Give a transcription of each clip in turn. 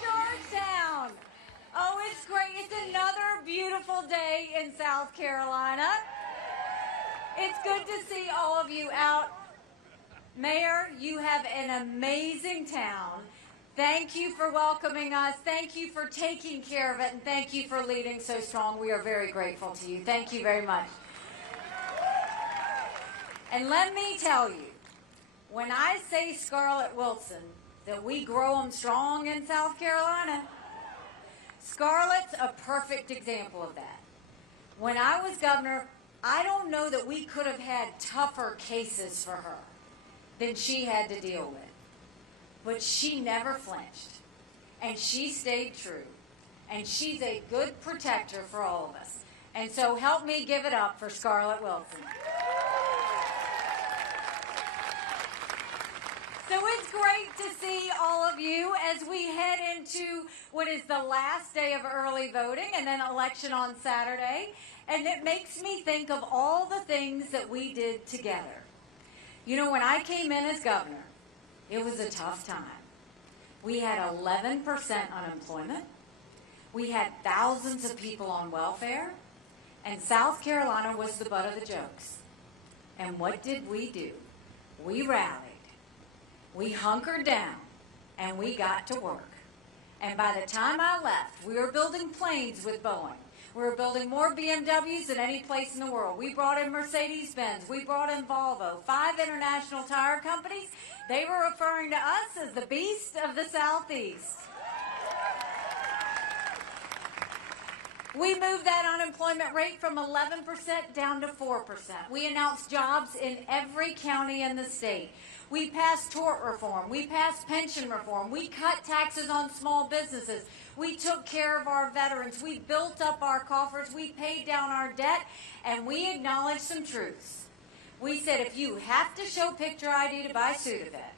Georgetown. Oh, it's great. It's another beautiful day in South Carolina. It's good to see all of you out. Mayor, you have an amazing town. Thank you for welcoming us. Thank you for taking care of it, and thank you for leading so strong. We are very grateful to you. Thank you very much. And let me tell you, when I say Scarlett Wilson, that we grow them strong in South Carolina, Scarlett's a perfect example of that. When I was governor, I don't know that we could have had tougher cases for her than she had to deal with. But she never flinched, and she stayed true, and she's a good protector for all of us. And so help me give it up for Scarlett Wilson. So it's great to see all of you as we head into what is the last day of early voting and then election on Saturday. And it makes me think of all the things that we did together. You know, when I came in as governor, it was a tough time. We had 11% unemployment. We had thousands of people on welfare. And South Carolina was the butt of the jokes. And what did we do? We rallied. We hunkered down, and we got to work. And by the time I left, we were building planes with Boeing. We were building more BMWs than any place in the world. We brought in Mercedes-Benz. We brought in Volvo, 5 international tire companies. They were referring to us as the beast of the Southeast. We moved that unemployment rate from 11% down to 4%. We announced jobs in every county in the state. We passed tort reform. We passed pension reform. We cut taxes on small businesses. We took care of our veterans. We built up our coffers. We paid down our debt, and we acknowledged some truths. We said if you have to show picture ID to buy Sudafed,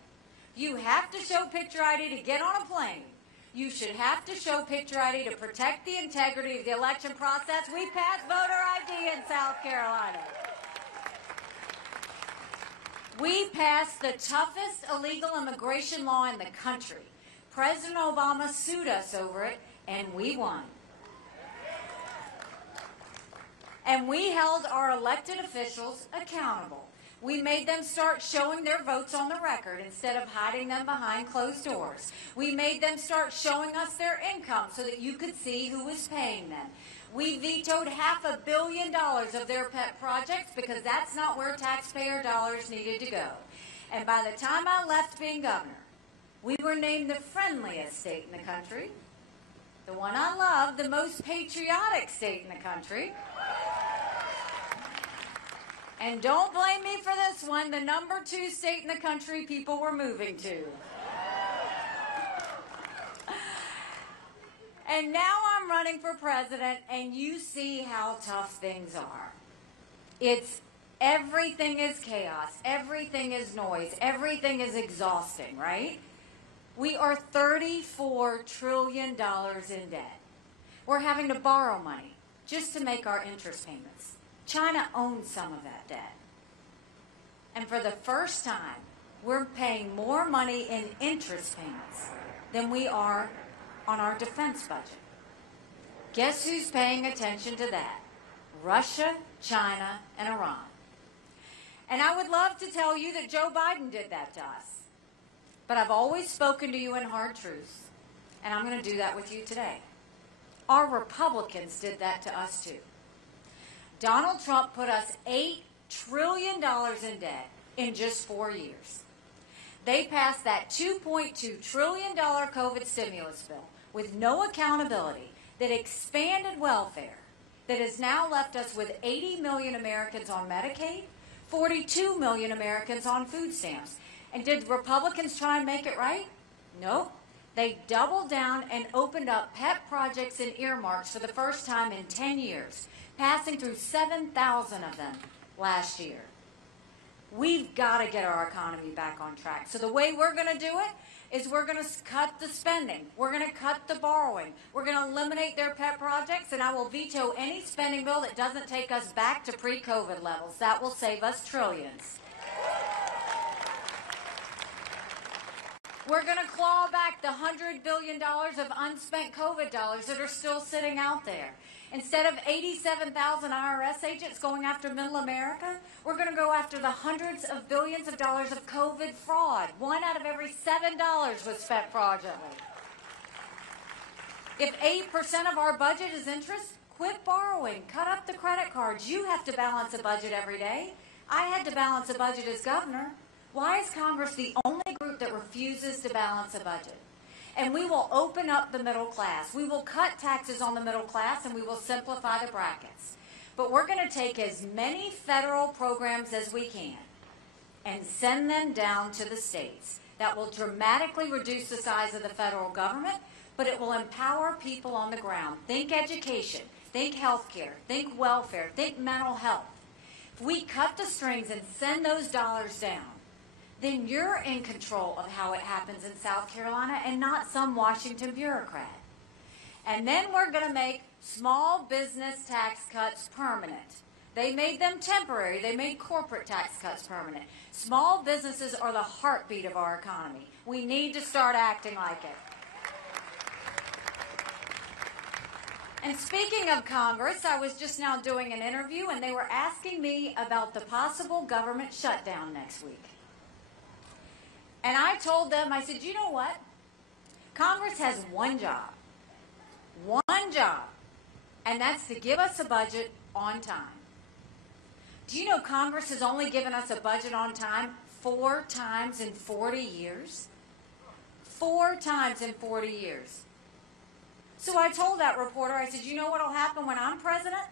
you have to show picture ID to get on a plane, you should have to show picture ID to protect the integrity of the election process. We passed voter ID in South Carolina. We passed the toughest illegal immigration law in the country. President Obama sued us over it, and we won. And we held our elected officials accountable. We made them start showing their votes on the record instead of hiding them behind closed doors. We made them start showing us their income so that you could see who was paying them. We vetoed $500 million of their pet projects because that's not where taxpayer dollars needed to go. And by the time I left being governor, we were named the friendliest state in the country, the one I love, the most patriotic state in the country. And don't blame me for this one, the #2 state in the country people were moving to. And now I'm running for president, and you see how tough things are. Everything is chaos, everything is noise, everything is exhausting, right? We are $34 trillion in debt. We're having to borrow money just to make our interest payments. China owns some of that debt. And for the first time, we're paying more money in interest payments than we are on our defense budget. Guess who's paying attention to that? Russia, China, and Iran. And I would love to tell you that Joe Biden did that to us. But I've always spoken to you in hard truths, and I'm going to do that with you today. Our Republicans did that to us too. Donald Trump put us $8 trillion in debt in just 4 years. They passed that $2.2 trillion COVID stimulus bill with no accountability that expanded welfare, that has now left us with 80 million Americans on Medicaid, 42 million Americans on food stamps. And did Republicans try and make it right? Nope. They doubled down and opened up pet projects and earmarks for the first time in 10 years, passing through 7,000 of them last year. We've got to get our economy back on track. So the way we're going to do it is we're going to cut the spending. We're going to cut the borrowing. We're going to eliminate their pet projects, and I will veto any spending bill that doesn't take us back to pre-COVID levels. That will save us trillions. We're going to claw back the $100 billion of unspent COVID dollars that are still sitting out there. Instead of 87,000 IRS agents going after middle America, we're going to go after the hundreds of billions of dollars of COVID fraud. 1 out of every $7 was spent fraudulently. If 8% of our budget is interest, quit borrowing. Cut up the credit cards. You have to balance a budget every day. I had to balance a budget as governor. Why is Congress the only group that refuses to balance a budget? And we will open up the middle class. We will cut taxes on the middle class, and we will simplify the brackets. But we're going to take as many federal programs as we can and send them down to the states. That will dramatically reduce the size of the federal government, but it will empower people on the ground. Think education, think healthcare, think welfare, think mental health. If we cut the strings and send those dollars down, then you're in control of how it happens in South Carolina and not some Washington bureaucrat. And then we're going to make small business tax cuts permanent. They made them temporary. They made corporate tax cuts permanent. Small businesses are the heartbeat of our economy. We need to start acting like it. And speaking of Congress, I was just now doing an interview, and they were asking me about the possible government shutdown next week. And I told them, I said, you know what? Congress has one job, and that's to give us a budget on time. Do you know Congress has only given us a budget on time 4 times in 40 years? 4 times in 40 years. So I told that reporter, I said, you know what will happen when I'm president?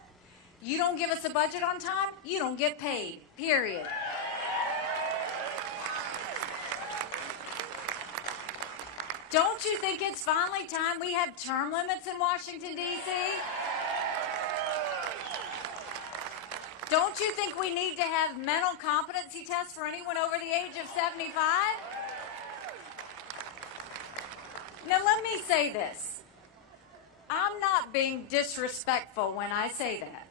You don't give us a budget on time, you don't get paid, period. Don't you think it's finally time we have term limits in Washington, D.C.? Don't you think we need to have mental competency tests for anyone over the age of 75? Now, let me say this. I'm not being disrespectful when I say that.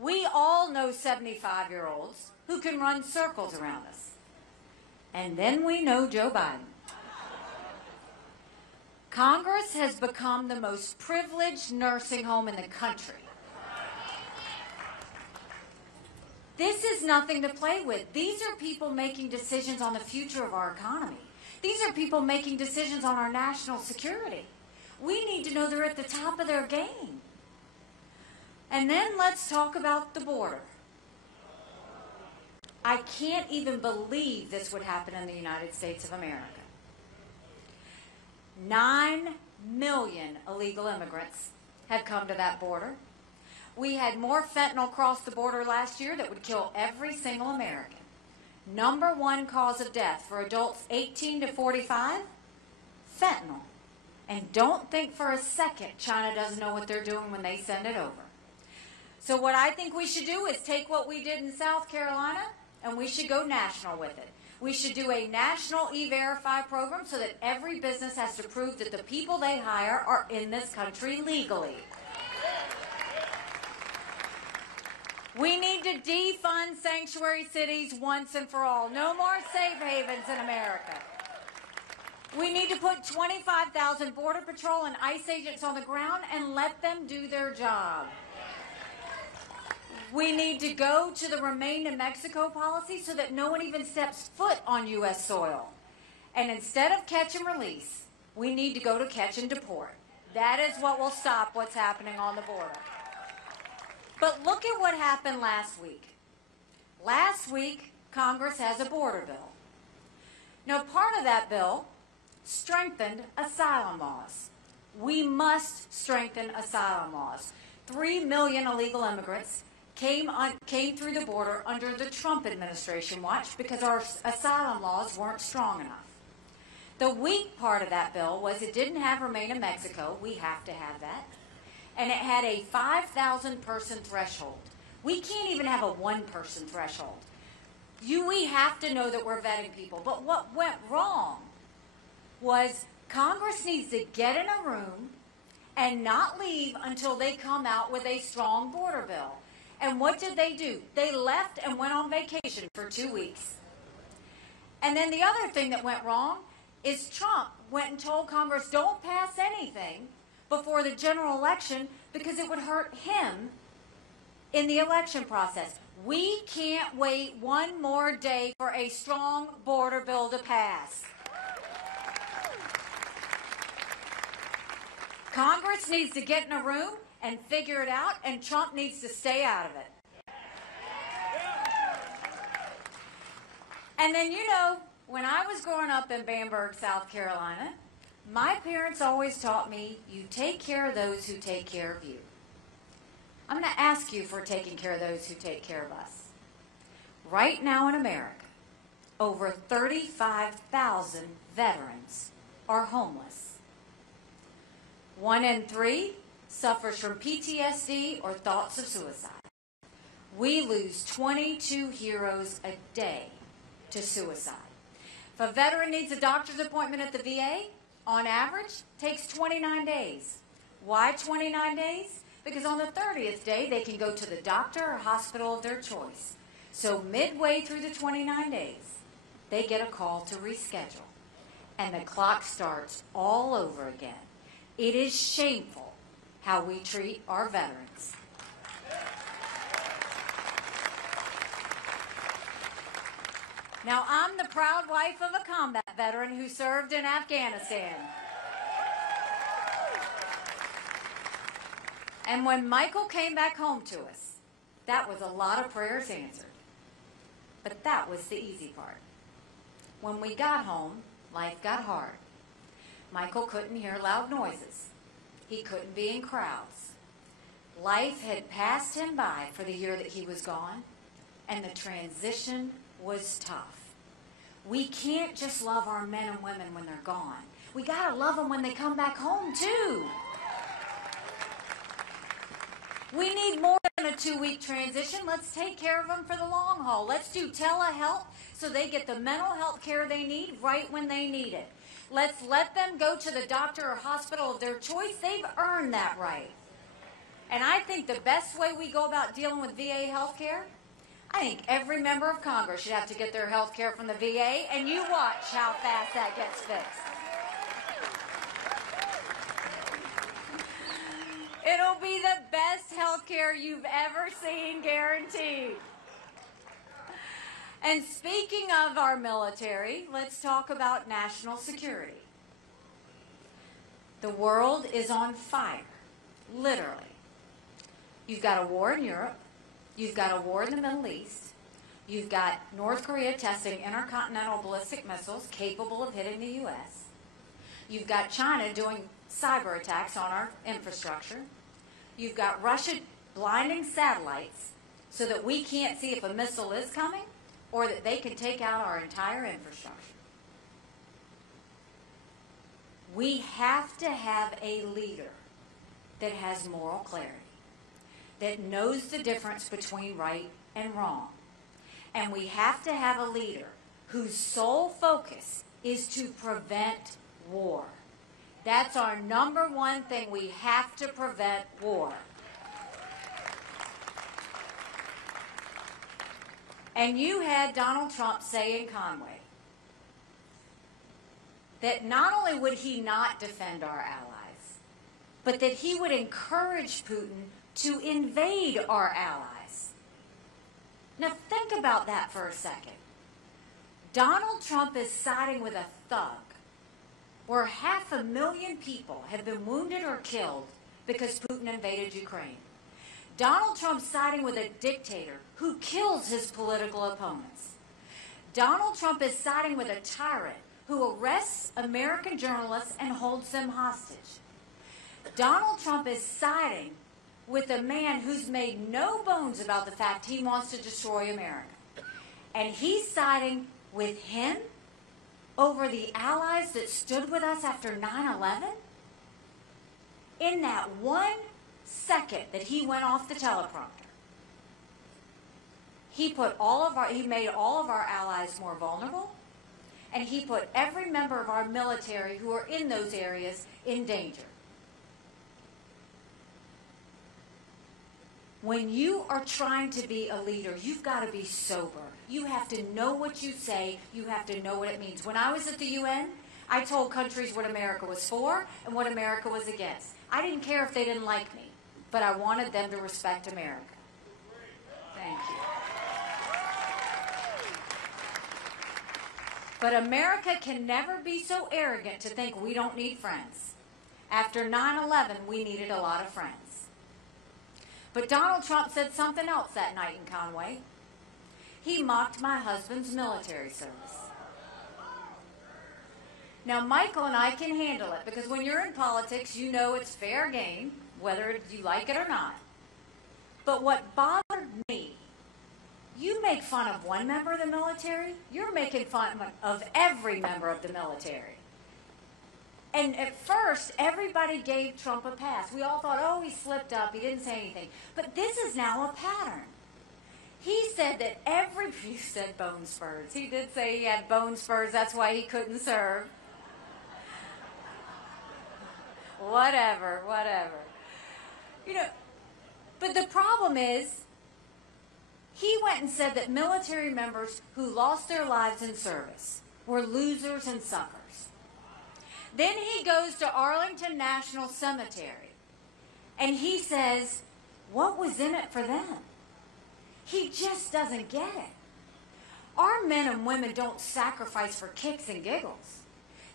We all know 75-year-olds who can run circles around us. And then we know Joe Biden. Congress has become the most privileged nursing home in the country. This is nothing to play with. These are people making decisions on the future of our economy. These are people making decisions on our national security. We need to know they're at the top of their game. And then let's talk about the border. I can't even believe this would happen in the United States of America. 9 million illegal immigrants have come to that border. We had more fentanyl cross the border last year that would kill every single American. Number 1 cause of death for adults 18 to 45, fentanyl. And don't think for a second China doesn't know what they're doing when they send it over. So what I think we should do is take what we did in South Carolina and we should go national with it. We should do a national E-Verify program so that every business has to prove that the people they hire are in this country legally. We need to defund sanctuary cities once and for all. No more safe havens in America. We need to put 25,000 Border Patrol and ICE agents on the ground and let them do their job. We need to go to the Remain in Mexico policy so that no one even steps foot on U.S. soil. And instead of catch and release, we need to go to catch and deport. That is what will stop what's happening on the border. But look at what happened last week. Last week, Congress has a border bill. Now, part of that bill strengthened asylum laws. We must strengthen asylum laws. 3 million illegal immigrants came through the border under the Trump administration watch because our asylum laws weren't strong enough. The weak part of that bill was it didn't have Remain in Mexico. We have to have that. And it had a 5,000 person threshold. We can't even have a 1-person threshold. We have to know that we're vetting people. But what went wrong was Congress needs to get in a room and not leave until they come out with a strong border bill. And what did they do? They left and went on vacation for 2 weeks. And then the other thing that went wrong is Trump went and told Congress, don't pass anything before the general election because it would hurt him in the election process. We can't wait one more day for a strong border bill to pass. Congress needs to get in a room and figure it out, and Trump needs to stay out of it. And then, you know, when I was growing up in Bamberg, South Carolina, my parents always taught me, you take care of those who take care of you. I'm going to ask you for taking care of those who take care of us. Right now in America, over 35,000 veterans are homeless. 1 in 3 suffers from PTSD or thoughts of suicide. We lose 22 heroes a day to suicide. If a veteran needs a doctor's appointment at the VA, on average, takes 29 days. Why 29 days? Because on the 30th day, they can go to the doctor or hospital of their choice. So midway through the 29 days, they get a call to reschedule. And the clock starts all over again. It is shameful how we treat our veterans. Now, I'm the proud wife of a combat veteran who served in Afghanistan. And when Michael came back home to us, that was a lot of prayers answered. But that was the easy part. When we got home, life got hard. Michael couldn't hear loud noises. He couldn't be in crowds. Life had passed him by for the year that he was gone, and the transition was tough. We can't just love our men and women when they're gone. We got to love them when they come back home, too. We need more than a 2-week transition. Let's take care of them for the long haul. Let's do telehealth so they get the mental health care they need right when they need it. Let's let them go to the doctor or hospital of their choice. They've earned that right. And I think the best way we go about dealing with VA health care, I think every member of Congress should have to get their health care from the VA, and you watch how fast that gets fixed. It'll be the best health care you've ever seen, guaranteed. And speaking of our military, let's talk about national security. The world is on fire, literally. You've got a war in Europe. You've got a war in the Middle East. You've got North Korea testing intercontinental ballistic missiles capable of hitting the U.S. You've got China doing cyber attacks on our infrastructure. You've got Russia blinding satellites so that we can't see if a missile is coming or that they can take out our entire infrastructure. We have to have a leader that has moral clarity, that knows the difference between right and wrong. And we have to have a leader whose sole focus is to prevent war. That's our #1 thing. We have to prevent war. And you had Donald Trump say in Conway that not only would he not defend our allies, but that he would encourage Putin to invade our allies. Now think about that for a second. Donald Trump is siding with a thug where 500,000 people have been wounded or killed because Putin invaded Ukraine. Donald Trump's siding with a dictator who kills his political opponents. Donald Trump is siding with a tyrant who arrests American journalists and holds them hostage. Donald Trump is siding with a man who's made no bones about the fact he wants to destroy America. And he's siding with him over the allies that stood with us after 9/11? In that 1 second that he went off the teleprompter, he made all of our allies more vulnerable, and he put every member of our military who are in those areas in danger. When you are trying to be a leader, you've got to be sober. You have to know what you say. You have to know what it means. When I was at the UN, I told countries what America was for and what America was against. I didn't care if they didn't like me, but I wanted them to respect America. Thank you. But America can never be so arrogant to think we don't need friends. After 9/11, we needed a lot of friends. But Donald Trump said something else that night in Conway. He mocked my husband's military service. Now, Michael and I can handle it because when you're in politics, you know it's fair game, whether you like it or not. But what bothered me, you make fun of one member of the military, you're making fun of every member of the military. And at first, everybody gave Trump a pass. We all thought, oh, he slipped up, he didn't say anything. But this is now a pattern. He said that you said bone spurs. He did say he had bone spurs, that's why he couldn't serve. Whatever. You know, but the problem is, he went and said that military members who lost their lives in service were losers and suckers. Then he goes to Arlington National Cemetery, and he says, what was in it for them? He just doesn't get it. Our men and women don't sacrifice for kicks and giggles.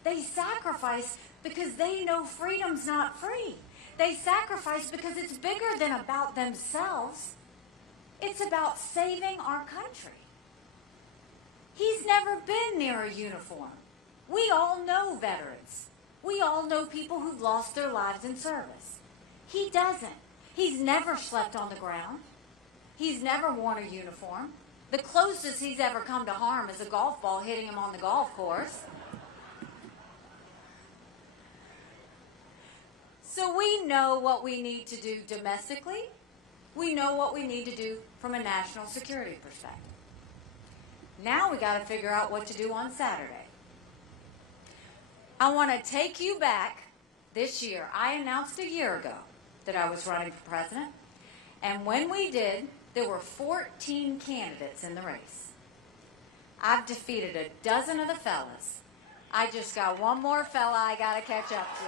They sacrifice because they know freedom's not free. They sacrifice because it's bigger than about themselves. It's about saving our country. He's never been near a uniform. We all know veterans. We all know people who've lost their lives in service. He doesn't. He's never slept on the ground. He's never worn a uniform. The closest he's ever come to harm is a golf ball hitting him on the golf course. So we know what we need to do domestically. We know what we need to do from a national security perspective. Now we got to figure out what to do on Saturday. I want to take you back this year. I announced a year ago that I was running for president. And when we did, there were 14 candidates in the race. I've defeated a dozen of the fellas. I just got one more fella I got to catch up to.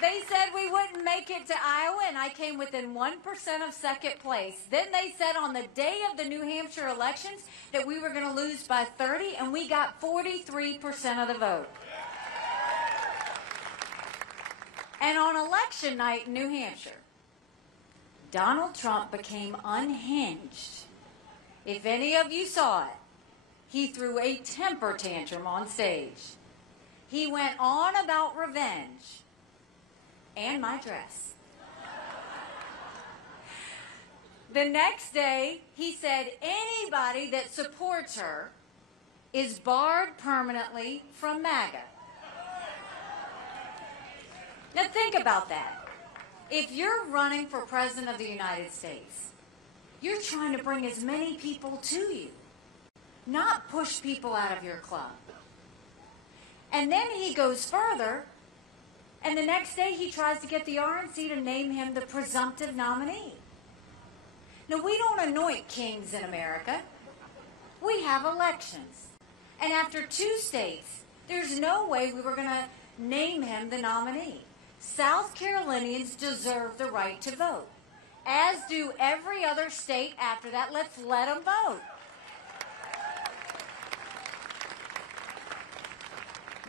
They said we wouldn't make it to Iowa, and I came within 1% of second place. Then they said on the day of the New Hampshire elections that we were going to lose by 30, and we got 43% of the vote. And on election night in New Hampshire, Donald Trump became unhinged. If any of you saw it, he threw a temper tantrum on stage. He went on about revenge. And my dress. The next day, he said anybody that supports her is barred permanently from MAGA. Now think about that. If you're running for President of the United States, you're trying to bring as many people to you, not push people out of your club. And then he goes further. And the next day, he tries to get the RNC to name him the presumptive nominee. Now, we don't anoint kings in America. We have elections. And after 2 states, there's no way we were going to name him the nominee. South Carolinians deserve the right to vote, as do every other state after that. Let's let them vote.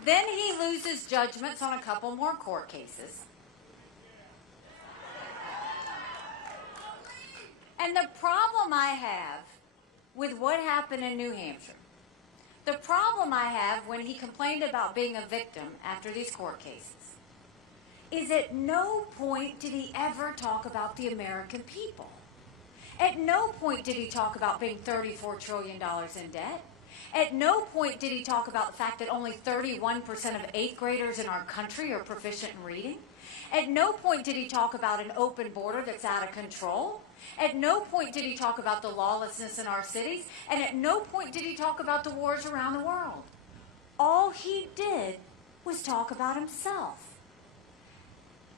Then he loses judgments on a couple more court cases. And the problem I have with what happened in New Hampshire, the problem I have when he complained about being a victim after these court cases, is at no point did he ever talk about the American people. At no point did he talk about being $34 trillion in debt. At no point did he talk about the fact that only 31% of 8th graders in our country are proficient in reading. At no point did he talk about an open border that's out of control. At no point did he talk about the lawlessness in our cities. And at no point did he talk about the wars around the world. All he did was talk about himself.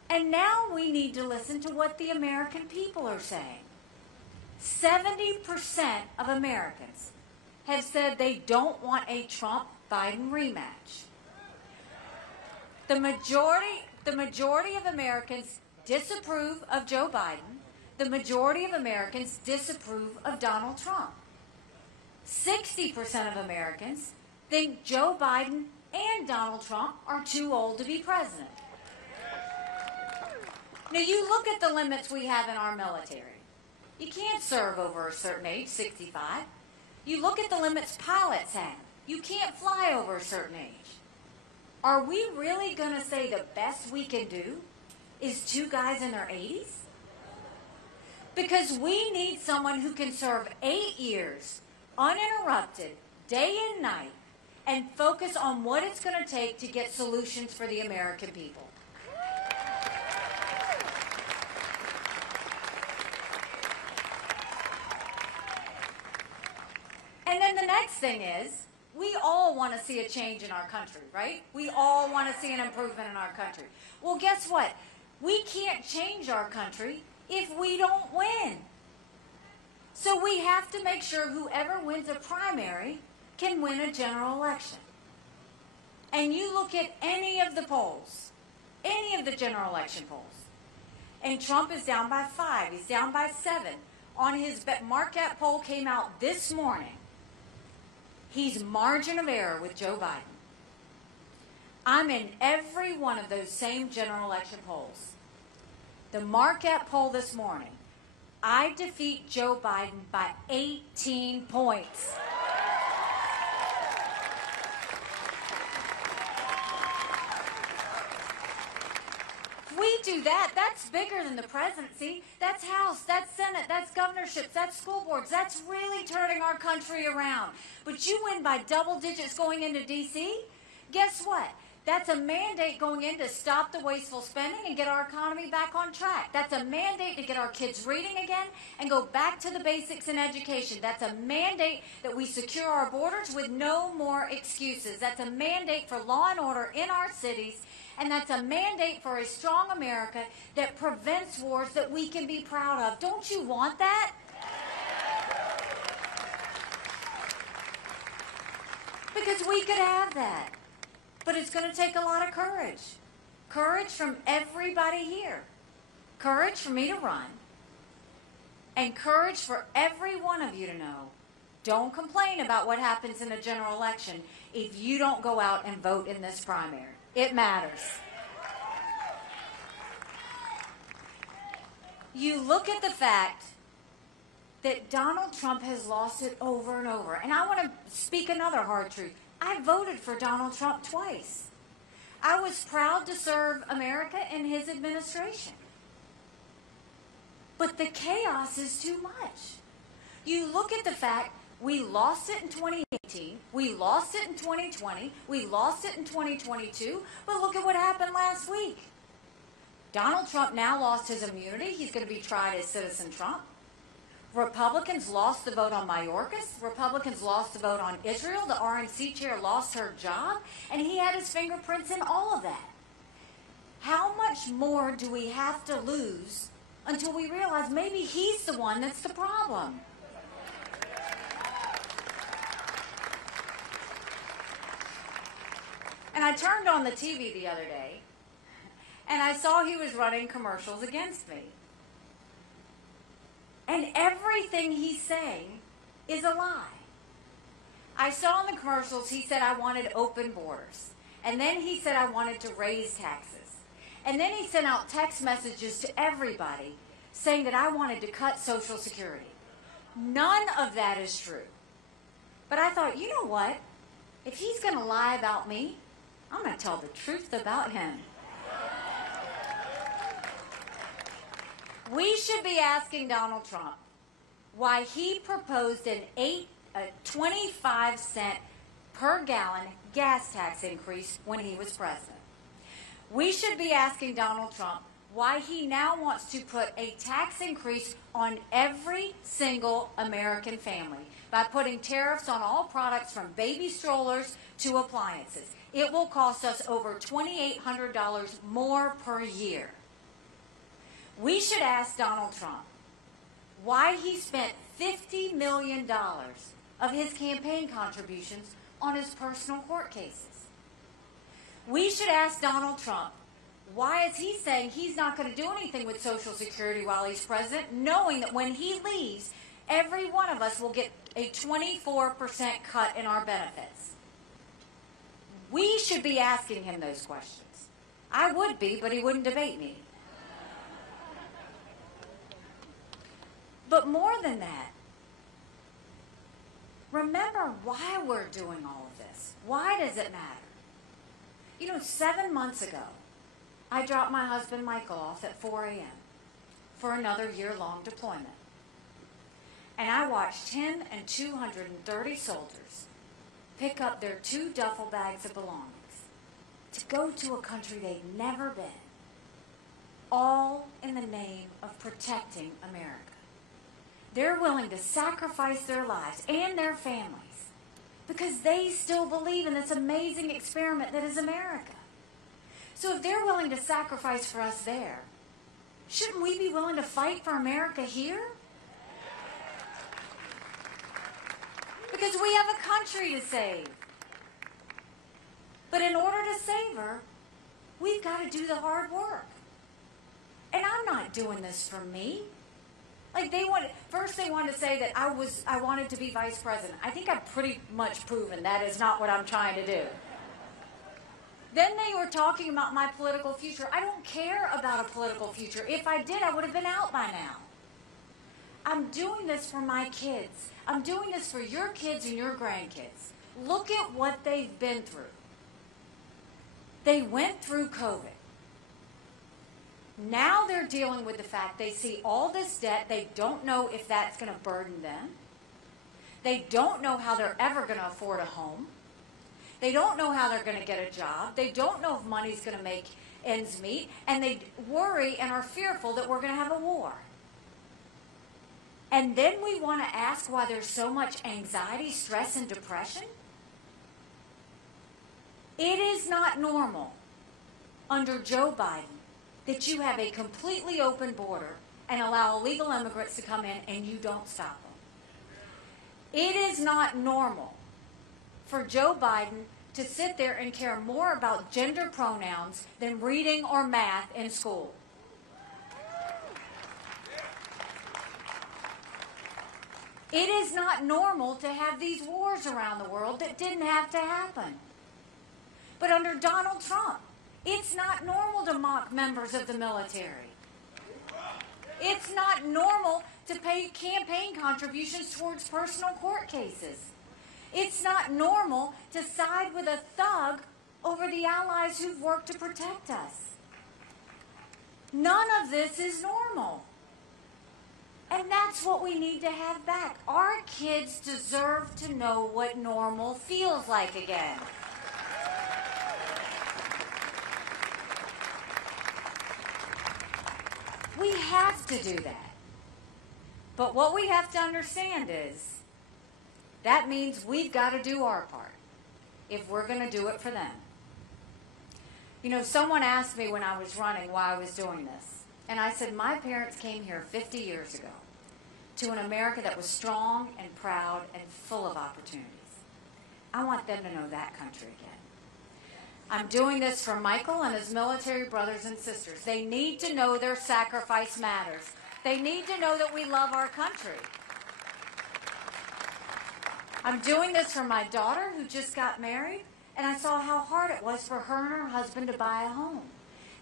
And now we need to listen to what the American people are saying. 70% of Americans have said they don't want a Trump-Biden rematch. The majority of Americans disapprove of Joe Biden. The majority of Americans disapprove of Donald Trump. 60% of Americans think Joe Biden and Donald Trump are too old to be president. Now, you look at the limits we have in our military. You can't serve over a certain age, 65. You look at the limits pilots have. You can't fly over a certain age. Are we really going to say the best we can do is two guys in their 80s? Because we need someone who can serve 8 years, uninterrupted, day and night, and focus on what it's going to take to get solutions for the American people. And then the next thing is, we all want to see a change in our country, right? We all want to see an improvement in our country. Well, guess what? We can't change our country if we don't win. So we have to make sure whoever wins a primary can win a general election. And you look at any of the polls, any of the general election polls, and Trump is down by 5. He's down by 7. On his Marquette poll came out this morning. He's margin of error with Joe Biden. I'm in every one of those same general election polls. The Marquette poll this morning, I defeat Joe Biden by 18 points. If we do that, that's bigger than the presidency. That's House, that's Senate, that's governorships, that's school boards. That's really turning our country around. But you win by double digits going into D.C., guess what? That's a mandate going in to stop the wasteful spending and get our economy back on track. That's a mandate to get our kids reading again and go back to the basics in education. That's a mandate that we secure our borders with no more excuses. That's a mandate for law and order in our cities. And that's a mandate for a strong America that prevents wars that we can be proud of. Don't you want that? Because we could have that. But it's going to take a lot of courage. Courage from everybody here. Courage for me to run. And courage for every one of you to know. Don't complain about what happens in a general election if you don't go out and vote in this primary. It matters. You look at the fact that Donald Trump has lost it over and over. And I want to speak another hard truth. I voted for Donald Trump twice. I was proud to serve America in his administration. But the chaos is too much. You look at the fact we lost it in 2018, we lost it in 2020, we lost it in 2022, but look at what happened last week. Donald Trump now lost his immunity. He's going to be tried as Citizen Trump. Republicans lost the vote on Mayorkas. Republicans lost the vote on Israel. The RNC chair lost her job, and he had his fingerprints in all of that. How much more do we have to lose until we realize maybe he's the one that's the problem? And I turned on the TV the other day, and I saw he was running commercials against me. And everything he's saying is a lie. I saw in the commercials he said I wanted open borders. And then he said I wanted to raise taxes. And then he sent out text messages to everybody saying that I wanted to cut Social Security. None of that is true. But I thought, you know what? If he's going to lie about me, I'm going to tell the truth about him. We should be asking Donald Trump why he proposed a 25-cent per gallon gas tax increase when he was president. We should be asking Donald Trump why he now wants to put a tax increase on every single American family by putting tariffs on all products from baby strollers to appliances. it will cost us over $2,800 more per year. We should ask Donald Trump why he spent $50 million of his campaign contributions on his personal court cases. We should ask Donald Trump, why is he saying he's not going to do anything with Social Security while he's president, knowing that when he leaves, every one of us will get a 24% cut in our benefits? We should be asking him those questions. I would be, but he wouldn't debate me. But more than that, remember why we're doing all of this. Why does it matter? 7 months ago, I dropped my husband Michael off at 4 a.m. for another year-long deployment. And I watched him and 230 soldiers pick up their 2 duffel bags of belongings to go to a country they'd never been, all in the name of protecting America. They're willing to sacrifice their lives and their families because they still believe in this amazing experiment that is America. So if they're willing to sacrifice for us there, shouldn't we be willing to fight for America here? Because we have a country to save. But in order to save her, we've got to do the hard work. And I'm not doing this for me. First they wanted to say that I wanted to be vice president. I think I've pretty much proven that is not what I'm trying to do. Then they were talking about my political future. I don't care about a political future. If I did, I would have been out by now. I'm doing this for my kids. I'm doing this for your kids and your grandkids. Look at what they've been through. They went through COVID. Now they're dealing with the fact they see all this debt. They don't know if that's going to burden them. They don't know how they're ever going to afford a home. They don't know how they're going to get a job. They don't know if money's going to make ends meet. And they worry and are fearful that we're going to have a war. And then we want to ask why there's so much anxiety, stress, and depression? It is not normal under Joe Biden that you have a completely open border and allow illegal immigrants to come in and you don't stop them. It is not normal for Joe Biden to sit there and care more about gender pronouns than reading or math in school. It is not normal to have these wars around the world that didn't have to happen. But under Donald Trump, it's not normal to mock members of the military. It's not normal to pay campaign contributions towards personal court cases. It's not normal to side with a thug over the allies who've worked to protect us. None of this is normal. And that's what we need to have back. Our kids deserve to know what normal feels like again. We have to do that. But what we have to understand is that means we've got to do our part if we're going to do it for them. Someone asked me when I was running why I was doing this. And I said, my parents came here 50 years ago to an America that was strong and proud and full of opportunities. I want them to know that country again. I'm doing this for Michael and his military brothers and sisters. They need to know their sacrifice matters. They need to know that we love our country. I'm doing this for my daughter who just got married, and I saw how hard it was for her and her husband to buy a home.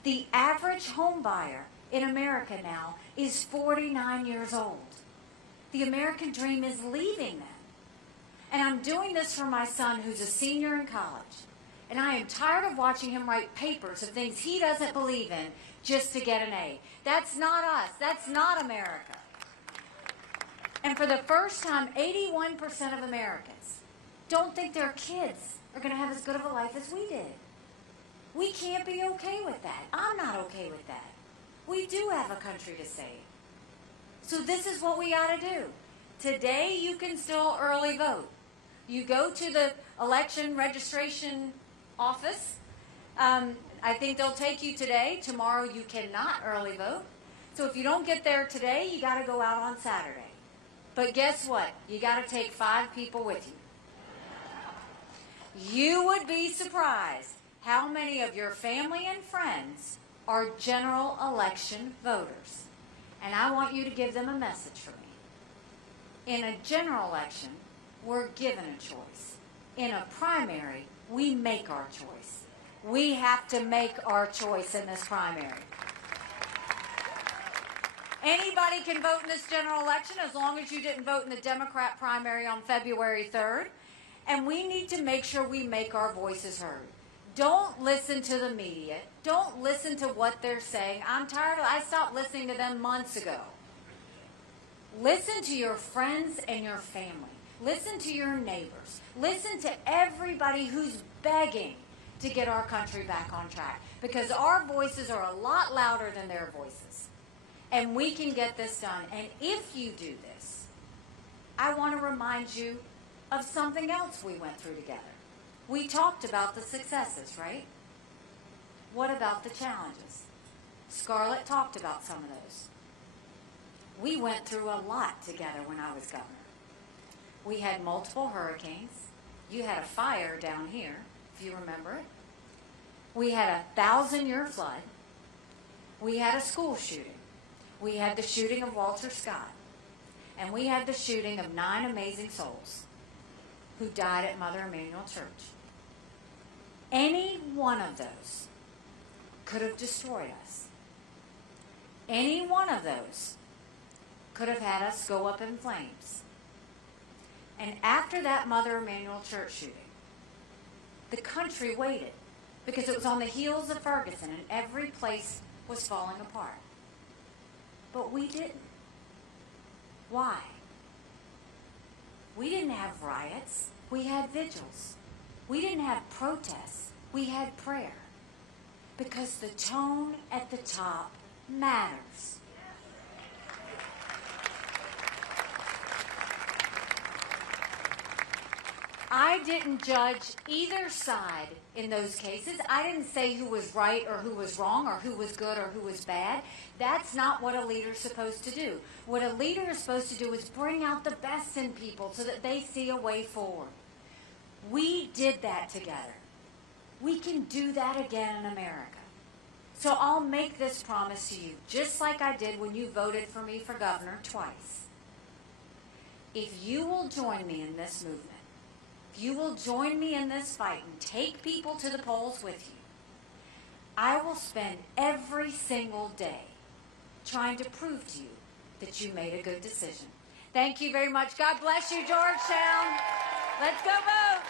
The average home buyer in America now is 49 years old. The American dream is leaving them. And I'm doing this for my son who's a senior in college. And I am tired of watching him write papers of things he doesn't believe in just to get an A. That's not us. That's not America. And for the first time, 81% of Americans don't think their kids are going to have as good of a life as we did. We can't be okay with that. I'm not okay with that. We do have a country to save. So this is what we got to do. Today, you can still early vote. You go to the election registration office. I think they'll take you today. Tomorrow you cannot early vote. So if you don't get there today, you got to go out on Saturday. But guess what? You got to take 5 people with you. You would be surprised how many of your family and friends are general election voters. And I want you to give them a message for me. In a general election, we're given a choice. In a primary, we make our choice. We have to make our choice in this primary. Anybody can vote in this general election as long as you didn't vote in the Democrat primary on February 3rd. And we need to make sure we make our voices heard. Don't listen to the media. Don't listen to what they're saying. I'm tired of it. I stopped listening to them months ago. Listen to your friends and your family. Listen to your neighbors. Listen to everybody who's begging to get our country back on track. Because our voices are a lot louder than their voices. And we can get this done. And if you do this, I want to remind you of something else we went through together. We talked about the successes, right? What about the challenges? Scarlett talked about some of those. We went through a lot together when I was governor. We had multiple hurricanes. You had a fire down here, if you remember it. We had a 1,000-year flood. We had a school shooting. We had the shooting of Walter Scott. And we had the shooting of 9 amazing souls who died at Mother Emanuel Church. Any one of those could have destroyed us. Any one of those could have had us go up in flames. And after that Mother Emanuel Church shooting, the country waited because it was on the heels of Ferguson and every place was falling apart. But we didn't. Why? We didn't have riots. We had vigils. We didn't have protests. We had prayer. Because the tone at the top matters. I didn't judge either side in those cases. I didn't say who was right or who was wrong or who was good or who was bad. That's not what a leader's supposed to do. What a leader is supposed to do is bring out the best in people so that they see a way forward. We did that together. We can do that again in America. So I'll make this promise to you, just like I did when you voted for me for governor twice. If you will join me in this movement, if you will join me in this fight and take people to the polls with you, I will spend every single day trying to prove to you that you made a good decision. Thank you very much. God bless you, Georgetown. Let's go vote.